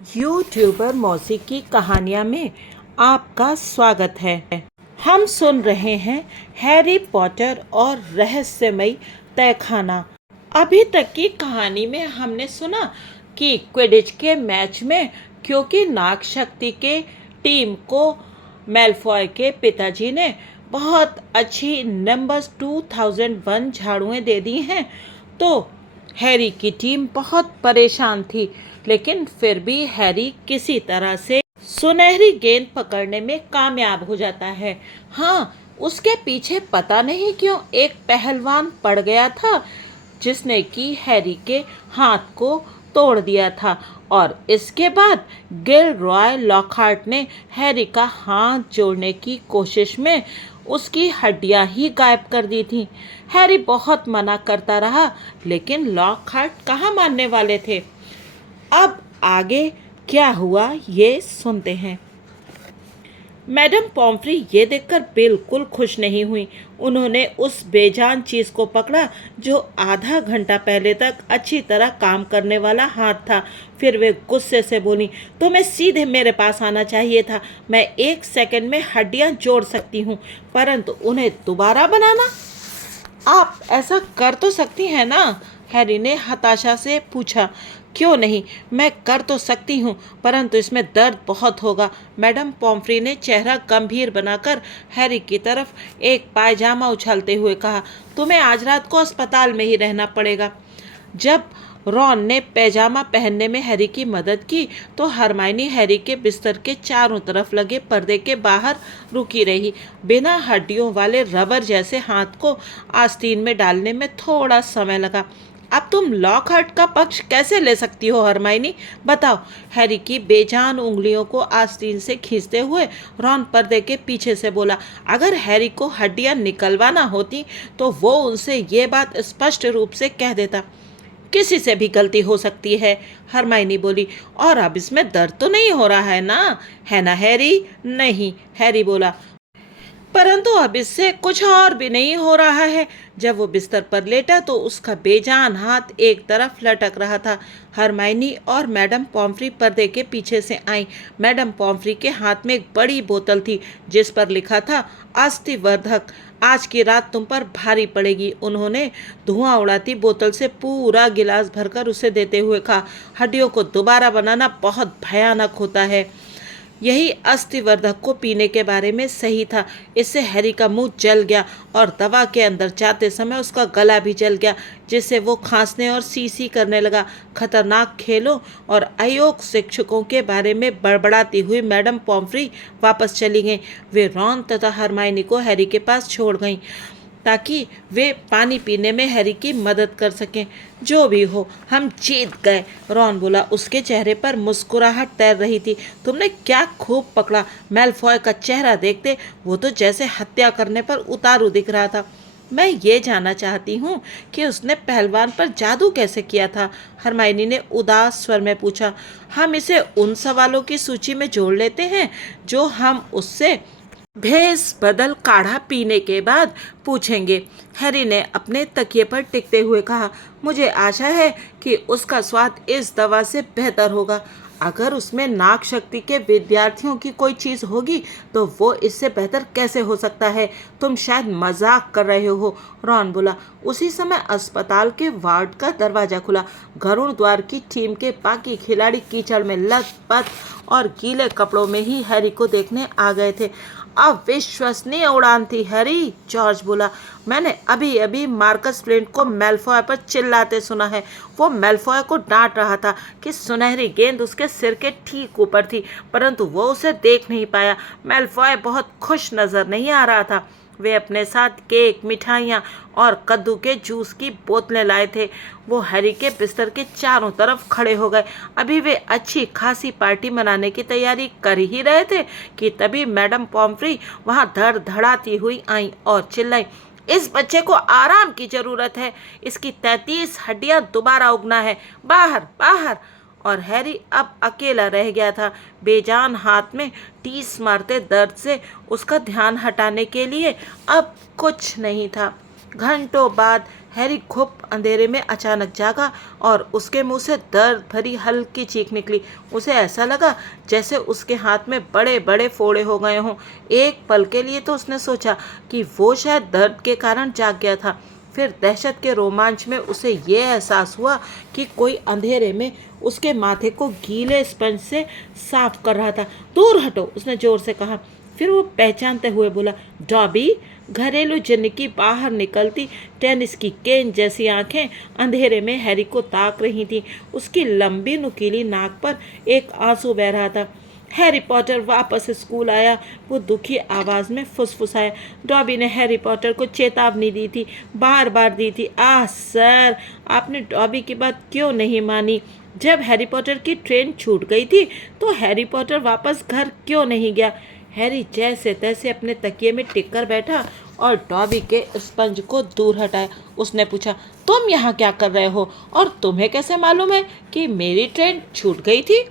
YouTuber मौसी की कहानियाँ में आपका स्वागत है। हम सुन रहे हैं हैरी पॉटर और रहस्यमयी तहखाना। अभी तक की कहानी में हमने सुना कि क्विडिच के मैच में क्योंकि नाग शक्ति के टीम को मैलफॉय के पिताजी ने बहुत अच्छी नंबर 2001 झाड़ुएं दे दी हैं, तो हैरी की टीम बहुत परेशान थी। लेकिन फिर भी हैरी किसी तरह से सुनहरी गेंद पकड़ने में कामयाब हो जाता है। हाँ, उसके पीछे पता नहीं क्यों एक पहलवान पड़ गया था जिसने कि हैरी के हाथ को तोड़ दिया था, और इसके बाद गिलरॉय लॉकहार्ट ने हैरी का हाथ जोड़ने की कोशिश में उसकी हड्डियां ही गायब कर दी थी। हैरी बहुत मना करता रहा, लेकिन लॉकहार्ट कहाँ मानने वाले थे। अब आगे क्या हुआ ये सुनते हैं। मैडम पॉम्फ्री ये देखकर बिल्कुल खुश नहीं हुई। उन्होंने उस बेजान चीज़ को पकड़ा जो आधा घंटा पहले तक अच्छी तरह काम करने वाला हाथ था। फिर वे गुस्से से बोली, तुम्हें सीधे मेरे पास आना चाहिए था। मैं 1 सेकंड में हड्डियां जोड़ सकती हूँ, परंतु उन्हें दोबारा बनाना, आप ऐसा कर तो सकती हैं ना? हैरी ने हताशा से पूछा। क्यों नहीं, मैं कर तो सकती हूँ, परंतु इसमें दर्द बहुत होगा। मैडम पॉम्फ्री ने चेहरा गंभीर बनाकर हैरी की तरफ एक पायजामा उछालते हुए कहा, तुम्हें आज रात को अस्पताल में ही रहना पड़ेगा। जब रॉन ने पैजामा पहनने में हैरी की मदद की, तो हरमाइनी हैरी के बिस्तर के चारों तरफ लगे पर्दे के बाहर रुकी रही। बिना हड्डियों वाले रबर जैसे हाथ को आस्तीन में डालने में थोड़ा समय लगा। अब तुम लॉकहार्ट का पक्ष कैसे ले सकती हो हरमाइनी, बताओ? हैरी की बेजान उंगलियों को आस्तीन से खींचते हुए रॉन पर्दे के पीछे से बोला। अगर हैरी को हड्डियां निकलवाना होती तो वो उनसे ये बात स्पष्ट रूप से कह देता। किसी से भी गलती हो सकती है, हरमाइनी बोली। और अब इसमें दर्द तो नहीं हो रहा है ना, है ना हैरी? नहीं, हैरी बोला, परंतु अब इससे कुछ और भी नहीं हो रहा है। जब वो बिस्तर पर लेटा तो उसका बेजान हाथ एक तरफ लटक रहा था। हरमाइनी और मैडम पॉम्फ्री पर्दे के पीछे से आई। मैडम पॉम्फ्री के हाथ में एक बड़ी बोतल थी जिस पर लिखा था अस्थिवर्धक, आज की रात तुम पर भारी पड़ेगी। उन्होंने धुआं उड़ाती बोतल से पूरा गिलास भरकर उसे देते हुए कहा, हड्डियों को दोबारा बनाना बहुत भयानक होता है। यही अस्थिवर्धक को पीने के बारे में सही था। इससे हैरी का मुंह जल गया और दवा के अंदर जाते समय उसका गला भी जल गया, जिससे वो खांसने और सी करने लगा। खतरनाक खेलों और अयोग्य शिक्षकों के बारे में बड़बड़ाती हुई मैडम पॉम्फ्री वापस चली गईं। वे रॉन तथा हरमाइनी को हैरी के पास छोड़ गईं ताकि वे पानी पीने में हैरी की मदद कर सकें। जो भी हो, हम जीत गए, रॉन बोला। उसके चेहरे पर मुस्कुराहट तैर रही थी। तुमने क्या खूब पकड़ा। मैलफॉय का चेहरा देखते वो तो जैसे हत्या करने पर उतारू दिख रहा था। मैं ये जानना चाहती हूँ कि उसने पहलवान पर जादू कैसे किया था, हरमाइनी ने उदास स्वर में पूछा। हम इसे उन सवालों की सूची में जोड़ लेते हैं जो हम उससे भेस बदल काढ़ा पीने के बाद पूछेंगे, हैरी ने अपने तकिए पर टिकते हुए कहा। मुझे आशा है कि उसका स्वाद इस दवा से बेहतर होगा। अगर उसमें नाग शक्ति के विद्यार्थियों की कोई चीज़ होगी तो वो इससे बेहतर कैसे हो सकता है? तुम शायद मजाक कर रहे हो, रॉन बोला। उसी समय अस्पताल के वार्ड का दरवाजा खुला। गरुड़ द्वार की टीम के बाकी खिलाड़ी कीचड़ में लथपथ और गीले कपड़ों में ही हैरी को देखने आ गए थे। अविश्वसनीय उड़ान थी हैरी, जॉर्ज बोला। मैंने अभी अभी मार्कस फ्लिंट को मैलफॉय पर चिल्लाते सुना है। वो मैलफॉय को डांट रहा था कि सुनहरी गेंद उसके सिर के ठीक ऊपर थी, परंतु वो उसे देख नहीं पाया। मैलफॉय बहुत खुश नजर नहीं आ रहा था। वे अपने साथ केक, मिठाइयाँ और कद्दू के जूस की बोतलें लाए थे। वो हैरी के बिस्तर के चारों तरफ खड़े हो गए। अभी वे अच्छी खासी पार्टी मनाने की तैयारी कर ही रहे थे कि तभी मैडम पॉम्फ्री वहाँ धड़ धड़ाती हुई आई और चिल्लाई, इस बच्चे को आराम की जरूरत है। इसकी 33 हड्डियां दोबारा उगना है। बाहर बाहर। और हैरी अब अकेला रह गया था। बेजान हाथ में टीस मारते दर्द से उसका ध्यान हटाने के लिए अब कुछ नहीं था। घंटों बाद हैरी खूब अंधेरे में अचानक जागा और उसके मुंह से दर्द भरी हल्की चीख निकली। उसे ऐसा लगा जैसे उसके हाथ में बड़े बड़े फोड़े हो गए हों। एक पल के लिए तो उसने सोचा कि वो शायद दर्द के कारण जाग गया था। फिर दहशत के रोमांच में उसे ये एहसास हुआ कि कोई अंधेरे में उसके माथे को गीले स्पंज से साफ कर रहा था। दूर हटो, उसने जोर से कहा। फिर वो पहचानते हुए बोला, डॉबी। घरेलू जिंदगी बाहर निकलती टेनिस की गेंद जैसी आंखें अंधेरे में हैरी को ताक रही थीं। उसकी लंबी नुकीली नाक पर एक आंसू बह रहा था। हैरी पॉटर वापस स्कूल आया, वो दुखी आवाज़ में फुसफुसाया। डॉबी ने हैरी पॉटर को चेतावनी दी थी, बार बार दी थी। आह सर, आपने डॉबी की बात क्यों नहीं मानी? जब हैरी पॉटर की ट्रेन छूट गई थी तो हैरी पॉटर वापस घर क्यों नहीं गया? हैरी जैसे तैसे अपने तकिए में टिक कर बैठा और डॉबी के स्पंज को दूर हटाया। उसने पूछा, तुम यहाँ क्या कर रहे हो और तुम्हें कैसे मालूम है कि मेरी ट्रेन छूट गई थी?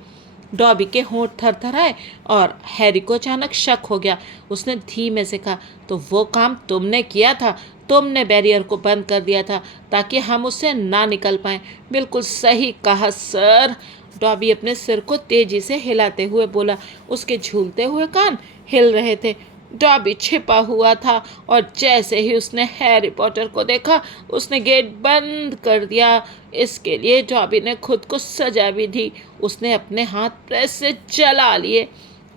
डॉबी के होंठ थरथराए और हैरी को अचानक शक हो गया। उसने धीमे से कहा, तो वो काम तुमने किया था, तुमने बैरियर को बंद कर दिया था ताकि हम उससे ना निकल पाएं। बिल्कुल सही कहा सर। डॉबी अपने सिर को तेजी से हिलाते हुए बोला। उसके झूलते हुए कान हिल रहे थे। डॉबी छिपा हुआ था और जैसे ही उसने हैरी पॉटर को देखा उसने गेट बंद कर दिया। इसके लिए डॉबी ने खुद को सजा भी दी। उसने अपने हाथ प्रेस से जला लिए।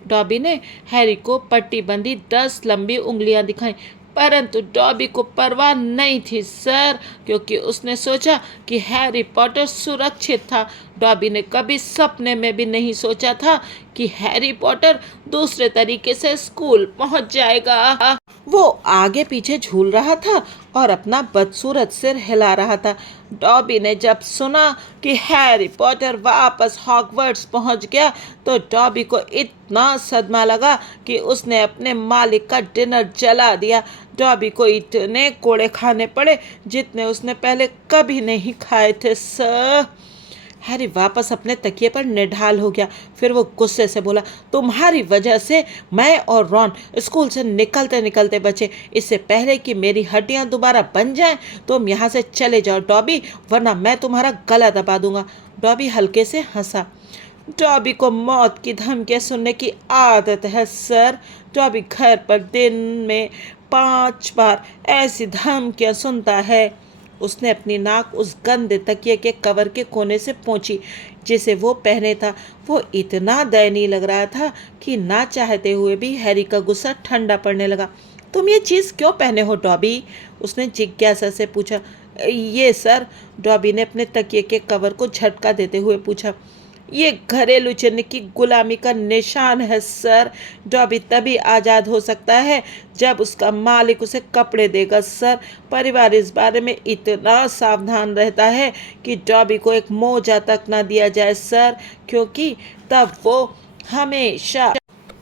डॉबी ने हैरी को पट्टी बंदी 10 लंबी उंगलियां दिखाई, परंतु डॉबी को परवाह नहीं थी सर, क्योंकि उसने सोचा कि हैरी पॉटर सुरक्षित था। डॉबी ने कभी सपने में भी नहीं सोचा था कि हैरी पॉटर दूसरे तरीके से स्कूल पहुंच जाएगा। वो आगे पीछे झूल रहा था और अपना बदसूरत सिर हिला रहा था। डॉबी ने जब सुना कि हैरी पॉटर वापस हॉगवर्ट्स पहुंच गया तो डॉबी को इतना सदमा लगा कि उसने अपने मालिक का डिनर जला दिया। डॉबी को इतने कोड़े खाने पड़े जितने उसने पहले कभी नहीं खाए थे सर। हैरी वापस अपने तकिए पर निढाल हो गया। फिर वो गुस्से से बोला, तुम्हारी वजह से मैं और रॉन स्कूल से निकलते निकलते बचे। इससे पहले कि मेरी हड्डियां दोबारा बन जाएं, तुम यहाँ से चले जाओ डॉबी, वरना मैं तुम्हारा गला दबा दूंगा। डॉबी हल्के से हंसा। डॉबी को मौत की धमकियां सुनने की आदत है सर। डॉबी घर पर दिन में 5 बार ऐसी धमकियां सुनता है। उसने अपनी नाक उस गंदे तकिए के कवर के कोने से पोंछी जिसे वो पहने था। वो इतना दयनीय लग रहा था कि ना चाहते हुए भी हैरी का गुस्सा ठंडा पड़ने लगा। तुम ये चीज़ क्यों पहने हो डॉबी? उसने जिज्ञासा से पूछा। ये सर, डॉबी ने अपने तकिए के कवर को झटका देते हुए पूछा। ये घरेलू चिन्ह की गुलामी का निशान है सर। डॉबी तभी आज़ाद हो सकता है जब उसका मालिक उसे कपड़े देगा सर। परिवार इस बारे में इतना सावधान रहता है कि डॉबी को एक मोजा तक ना दिया जाए सर, क्योंकि तब वो हमेशा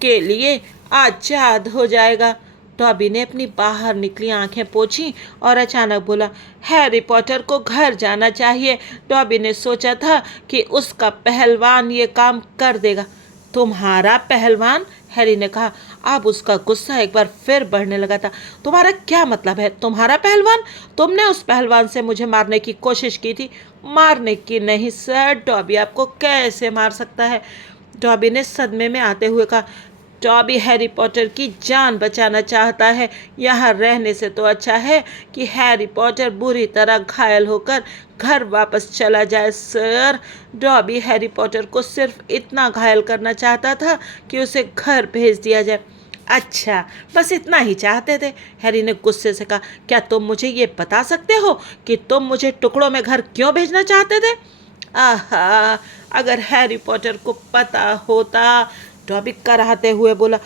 के लिए आज़ाद हो जाएगा। डॉबी ने अपनी बाहर निकली आंखें पोंछी और अचानक बोला, हैरी पॉटर को घर जाना चाहिए। डॉबी ने सोचा था कि उसका पहलवान ये काम कर देगा। तुम्हारा पहलवान? हैरी ने कहा। अब उसका गुस्सा एक बार फिर बढ़ने लगा था। तुम्हारा क्या मतलब है, तुम्हारा पहलवान? तुमने उस पहलवान से मुझे मारने की कोशिश की थी। मारने की नहीं सर, डॉबी आपको कैसे मार सकता है? डॉबी ने सदमे में आते हुए कहा। डॉबी हैरी पॉटर की जान बचाना चाहता है। यहाँ रहने से तो अच्छा है कि हैरी पॉटर बुरी तरह घायल होकर घर वापस चला जाए सर। डॉबी हैरी पॉटर को सिर्फ इतना घायल करना चाहता था कि उसे घर भेज दिया जाए। अच्छा, बस इतना ही चाहते थे? हैरी ने गुस्से से कहा। क्या तुम मुझे ये बता सकते हो कि तुम मुझे टुकड़ों में घर क्यों भेजना चाहते थे? आहा, अगर हैरी पॉटर को पता होता, डॉबी कराहते हुए बोला।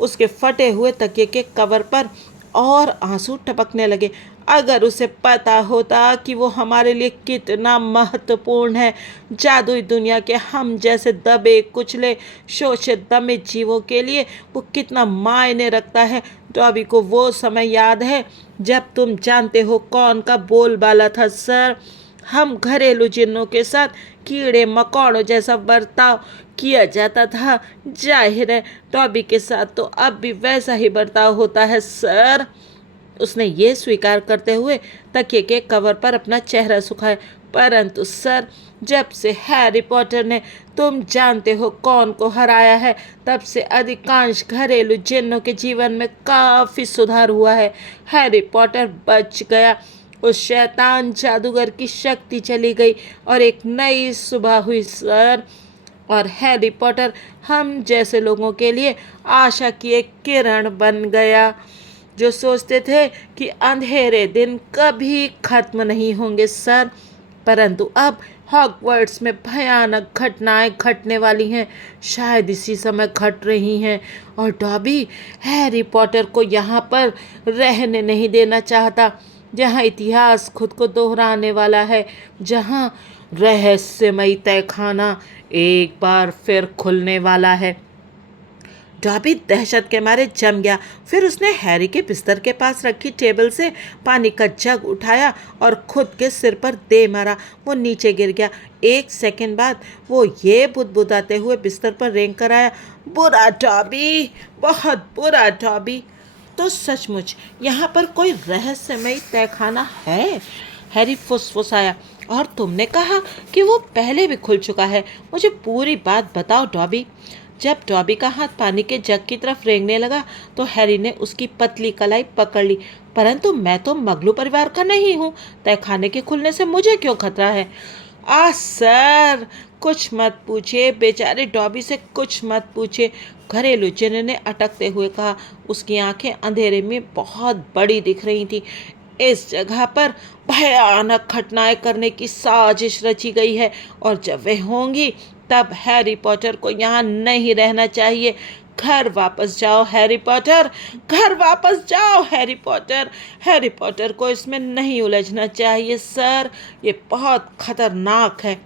उसके फटे हुए तकिए के कवर पर और आंसू टपकने लगे। अगर उसे पता होता कि वो हमारे लिए कितना महत्वपूर्ण है, जादुई दुनिया के हम जैसे दबे कुचले शोषित दमित जीवों के लिए वो कितना मायने रखता है। डॉबी को वो समय याद है जब तुम जानते हो कौन का बोलबाला था सर। हम घरेलू जिन्नों के साथ कीड़े मकोड़ों जैसा बर्ताव किया जाता था। जाहिर है डॉबी के साथ तो अब भी वैसा ही बर्ताव होता है सर। उसने ये स्वीकार करते हुए तकिए के कवर पर अपना चेहरा सुखाया। परंतु सर, जब से हैरी पॉटर ने तुम जानते हो कौन को हराया है, तब से अधिकांश घरेलू जिन्नों के जीवन में काफ़ी सुधार हुआ है। हैरी पॉटर बच गया, उस शैतान जादूगर की शक्ति चली गई और एक नई सुबह हुई सर। और हैरी पॉटर हम जैसे लोगों के लिए आशा की एक किरण बन गया, जो सोचते थे कि अंधेरे दिन कभी खत्म नहीं होंगे सर। परंतु अब हॉगवर्ट्स में भयानक घटनाएं घटने वाली हैं, शायद इसी समय घट रही हैं। और डॉबी हैरी पॉटर को यहाँ पर रहने नहीं देना चाहता, जहाँ इतिहास खुद को दोहराने वाला है, जहाँ रहस्यमयी तहखाना एक बार फिर खुलने वाला है। डॉबी दहशत के मारे जम गया। फिर उसने हैरी के बिस्तर के पास रखी टेबल से पानी का जग उठाया और खुद के सिर पर दे मारा। वो नीचे गिर गया। 1 सेकंड बाद वो ये बुदबुदाते हुए बिस्तर पर रेंग कर आया, बुरा डॉबी, बहुत बुरा डॉबी। तो सचमुच यहाँ पर कोई रहस्यमयी तहखाना है? हैरी फुसफुसाया। और तुमने कहा कि वो पहले भी खुल चुका है। मुझे पूरी बात बताओ डॉबी। जब डॉबी का हाथ पानी के जग की तरफ रेंगने लगा तो हैरी ने उसकी पतली कलाई पकड़ ली। परंतु मैं तो मगलू परिवार का नहीं हूँ, तहखाने के खुलने से मुझे क्यों खतरा है? सर, कुछ मत पूछे, बेचारे डॉबी से कुछ मत पूछे, घरेलू जिन्न ने अटकते हुए कहा। उसकी आंखें अंधेरे में बहुत बड़ी दिख रही थी। इस जगह पर भयानक घटनाएं करने की साजिश रची गई है, और जब वे होंगी तब हैरी पॉटर को यहाँ नहीं रहना चाहिए। घर वापस जाओ हैरी पॉटर, घर वापस जाओ हैरी पॉटर। हैरी पॉटर को इसमें नहीं उलझना चाहिए सर, ये बहुत खतरनाक है।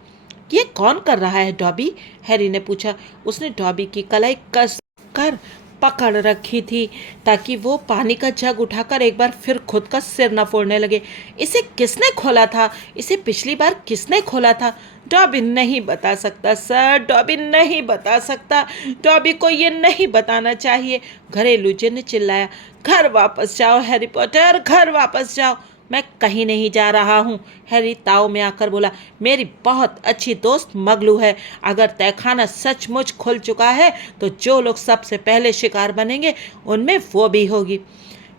ये कौन कर रहा है डॉबी? हैरी ने पूछा। उसने डॉबी की कलाई कस कर पकड़ रखी थी ताकि वो पानी का जग उठाकर एक बार फिर खुद का सिर न फोड़ने लगे। इसे किसने खोला था? इसे पिछली बार किसने खोला था? डॉबी नहीं बता सकता सर, डॉबी नहीं बता सकता, डॉबी को ये नहीं बताना चाहिए। घरेलू जिन्न चिल्लाया। घर वापस जाओ हैरी पॉटर, घर वापस जाओ। मैं कहीं नहीं जा रहा हूँ, हैरी ताव में आकर बोला। मेरी बहुत अच्छी दोस्त मगलू है। अगर तहखाना सचमुच खुल चुका है तो जो लोग सबसे पहले शिकार बनेंगे उनमें वो भी होगी।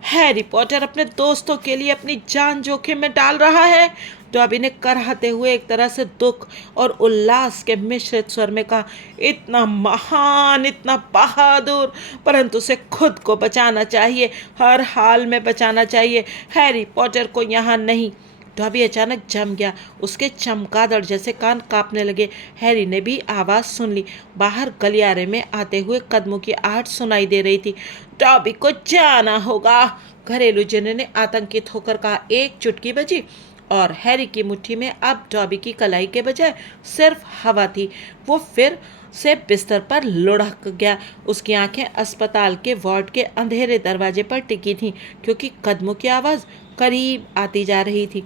हैरी पॉटर अपने दोस्तों के लिए अपनी जान जोखिम में डाल रहा है, डॉबी ने कराहते हुए एक तरह से दुख और उल्लास के मिश्रित स्वर में कहा। इतना महान, इतना बहादुर, परंतु उसे खुद को बचाना चाहिए, हर हाल में बचाना चाहिए। हैरी पॉटर को यहाँ नहीं। डॉबी अचानक जम गया। उसके चमगादड़ जैसे कान कांपने लगे। हैरी ने भी आवाज़ सुन ली। बाहर गलियारे में आते हुए कदमों की आहट सुनाई दे रही थी। डॉबी को जाना होगा, घरेलू जिन्न ने आतंकित होकर कहा। एक चुटकी बजी और हैरी की मुट्ठी में अब डॉबी की कलाई के बजाय सिर्फ हवा थी। वो फिर से बिस्तर पर लुढ़क गया। उसकी आंखें अस्पताल के वार्ड के अंधेरे दरवाजे पर टिकी थीं, क्योंकि कदमों की आवाज़ करीब आती जा रही थी।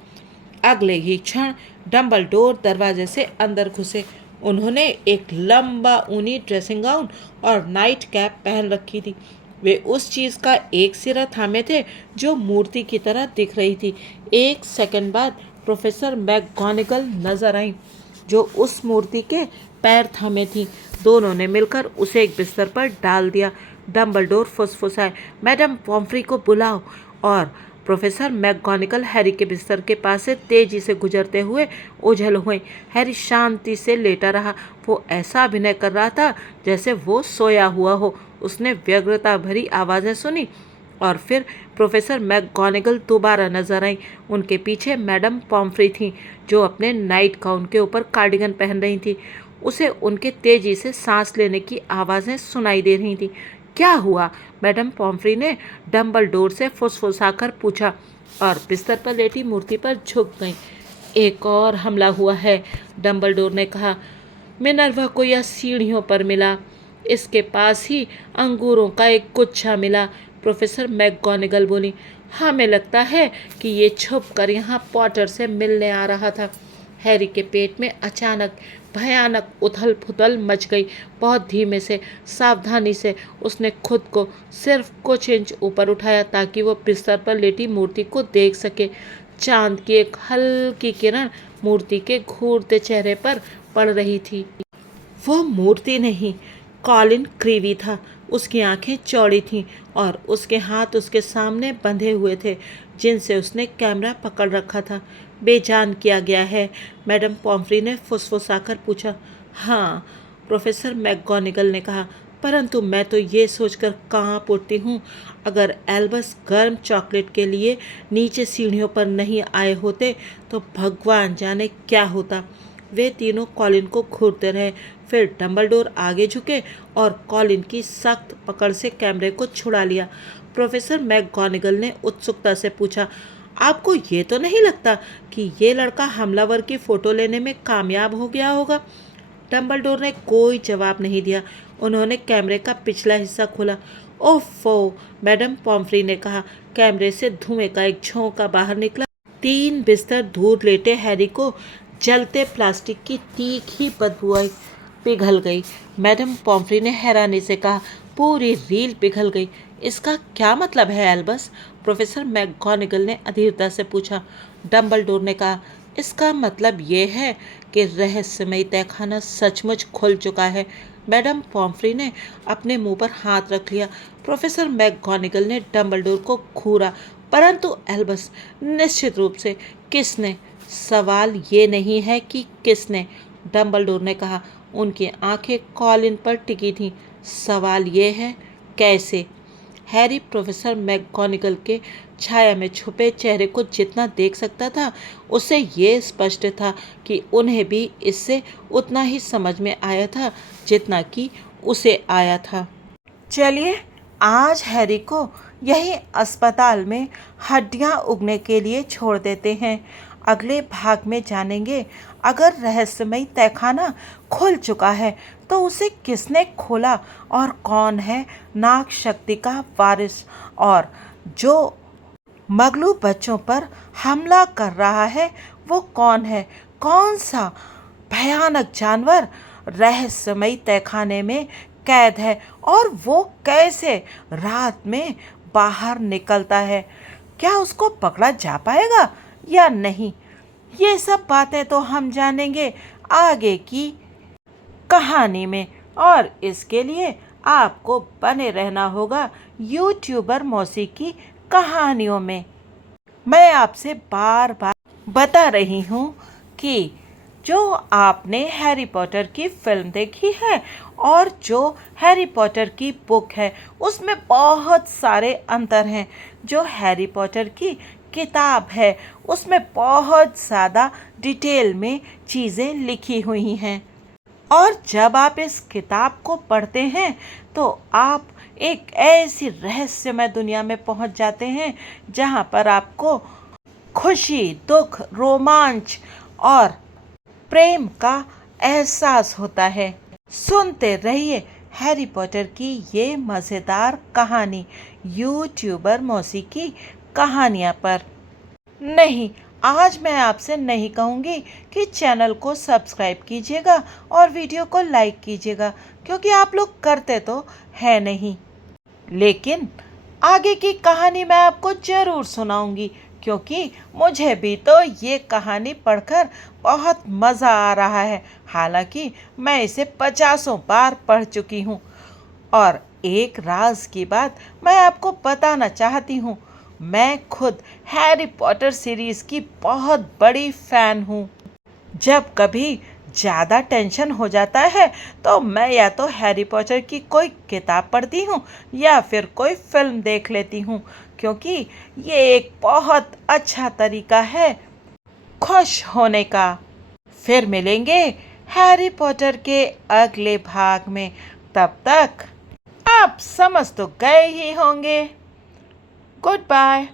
अगले ही क्षण डंबलडोर दरवाजे से अंदर घुसे। उन्होंने एक लंबा ऊनी ड्रेसिंग गाउन और नाइट कैप पहन रखी थी। वे उस चीज़ का एक सिरा थामे थे जो मूर्ति की तरह दिख रही थी। 1 सेकंड बाद प्रोफेसर मैकगोनागल नजर आई, जो उस मूर्ति के पैर थामे थी। दोनों ने मिलकर उसे एक बिस्तर पर डाल दिया। डंबलडोर फुसफुसाए, मैडम पॉम्फ्री को बुलाओ। और प्रोफेसर मैकगोनागल हैरी के बिस्तर के पास से तेजी से गुजरते हुए ओझल हुए। हैरी शांति से लेटा रहा। वो ऐसा अभिनय कर रहा था जैसे वो सोया हुआ हो। उसने व्यग्रता भरी आवाज़ें सुनी और फिर प्रोफेसर मैकगोनागल दोबारा नजर आई। उनके पीछे मैडम पॉम्फ्री थी, जो अपने नाइट गाउन के ऊपर कार्डिगन पहन रही थी। उसे उनके तेजी से सांस लेने की आवाज़ें सुनाई दे रही थीं। क्या हुआ? मैडम पॉम्फ्री ने डंबलडोर से फुसफुसाकर पूछा और बिस्तर पर लेटी मूर्ति पर झुक गई। एक और हमला हुआ है, डंबलडोर ने कहा। मिनर्वा को यह सीढ़ियों पर मिला। इसके पास ही अंगूरों का एक गुच्छा मिला, प्रोफेसर मैकगोनागल बोली। हमें लगता है कि ये छुप कर यहाँ पॉटर से मिलने आ रहा था। हैरी के पेट में अचानक भयानक उथल पुथल मच गई। बहुत धीमे से, सावधानी से उसने खुद को सिर्फ कुछ इंच ऊपर उठाया ताकि वो बिस्तर पर लेटी मूर्ति को देख सके। चांद की एक हल्की किरण मूर्ति के घूरते चेहरे पर पड़ रही थी। वो मूर्ति नहीं, कॉलिन क्रीवी था। उसकी आंखें चौड़ी थीं और उसके हाथ उसके सामने बंधे हुए थे, जिनसे उसने कैमरा पकड़ रखा था। बेजान किया गया है? मैडम पॉम्फ्री ने फुसफुसाकर पूछा। हाँ, प्रोफेसर मैकगोनागल ने कहा, परंतु मैं तो ये सोचकर कांप उठती हूँ, अगर एल्बस गर्म चॉकलेट के लिए नीचे सीढ़ियों पर नहीं आए होते तो भगवान जाने क्या होता। वे तीनों कॉलिन को घूरते रहे। फिर डंबलडोर आगे झुके और कॉलिन की सख्त पकड़ से कैमरे को छुड़ा लिया। प्रोफेसर मैकगोनागल ने उत्सुकता से पूछा, आपको ये तो नहीं लगता कि ये लड़का हमलावर की फ़ोटो लेने में कामयाब हो गया होगा? डंबलडोर ने कोई जवाब नहीं दिया। उन्होंने कैमरे का पिछला हिस्सा खोला। ओफो, मैडम पॉम्फ्री ने कहा। कैमरे से धुएं का एक झोंका बाहर निकला। 3 बिस्तर दूर लेटे हैरी को जलते प्लास्टिक की तीखी बदबू आई। पिघल गई, मैडम पॉम्फ्री ने हैरानी से कहा। पूरी रील पिघल गई। इसका क्या मतलब है एल्बस? प्रोफेसर मैकगोनागल ने अधीरता से पूछा। डंबलडोर ने कहा, इसका मतलब ये है कि रहस्यमयी तहखाना सचमुच खुल चुका है। मैडम पॉम्फ्री ने अपने मुंह पर हाथ रख लिया। प्रोफेसर मैकगोनागल ने डंबलडोर को घूरा। परंतु एल्बस, निश्चित रूप से किसने? सवाल ये नहीं है कि किसने, डंबलडोर ने कहा। उनकी आंखें कॉलिन पर टिकी थीं। सवाल ये है, कैसे? हैरी प्रोफेसर मैकगोनागल के छाया में छुपे चेहरे को जितना देख सकता था, उससे ये स्पष्ट था कि उन्हें भी इससे उतना ही समझ में आया था जितना कि उसे आया था। चलिए, आज हैरी को यही अस्पताल में हड्डियां उगने के लिए छोड़ देते हैं। अगले भाग में जानेंगे, अगर रहस्यमयी तहखाना खुल चुका है तो उसे किसने खोला और कौन है नाग शक्ति का वारिस, और जो मगलू बच्चों पर हमला कर रहा है वो कौन है? कौन सा भयानक जानवर रहस्यमयी तहखाने में कैद है और वो कैसे रात में बाहर निकलता है? क्या उसको पकड़ा जा पाएगा या नहीं? ये सब बातें तो हम जानेंगे आगे की कहानी में, और इसके लिए आपको बने रहना होगा यूट्यूबर मौसी की कहानियों में। मैं आपसे बार बार बता रही हूँ कि जो आपने हैरी पॉटर की फिल्म देखी है और जो हैरी पॉटर की बुक है, उसमें बहुत सारे अंतर हैं। जो हैरी पॉटर की किताब है उसमें बहुत ज़्यादा डिटेल में चीज़ें लिखी हुई हैं, और जब आप इस किताब को पढ़ते हैं तो आप एक ऐसी रहस्यमय दुनिया में पहुंच जाते हैं जहां पर आपको खुशी, दुख, रोमांच और प्रेम का एहसास होता है। सुनते रहिए हैरी पॉटर की ये मज़ेदार कहानी यूट्यूबर मौसी की कहानियाँ पर। नहीं, आज मैं आपसे नहीं कहूँगी कि चैनल को सब्सक्राइब कीजिएगा और वीडियो को लाइक कीजिएगा, क्योंकि आप लोग करते तो है नहीं। लेकिन आगे की कहानी मैं आपको ज़रूर सुनाऊंगी, क्योंकि मुझे भी तो ये कहानी पढ़कर बहुत मज़ा आ रहा है। हालांकि मैं इसे 50 बार पढ़ चुकी हूँ। और एक राज की बात मैं आपको बताना चाहती हूँ, मैं खुद हैरी पॉटर सीरीज़ की बहुत बड़ी फ़ैन हूँ। जब कभी ज़्यादा टेंशन हो जाता है तो मैं या तो हैरी पॉटर की कोई किताब पढ़ती हूँ या फिर कोई फिल्म देख लेती हूँ, क्योंकि ये एक बहुत अच्छा तरीका है खुश होने का। फिर मिलेंगे हैरी पॉटर के अगले भाग में। तब तक आप समझ तो गए ही होंगे। Good bye.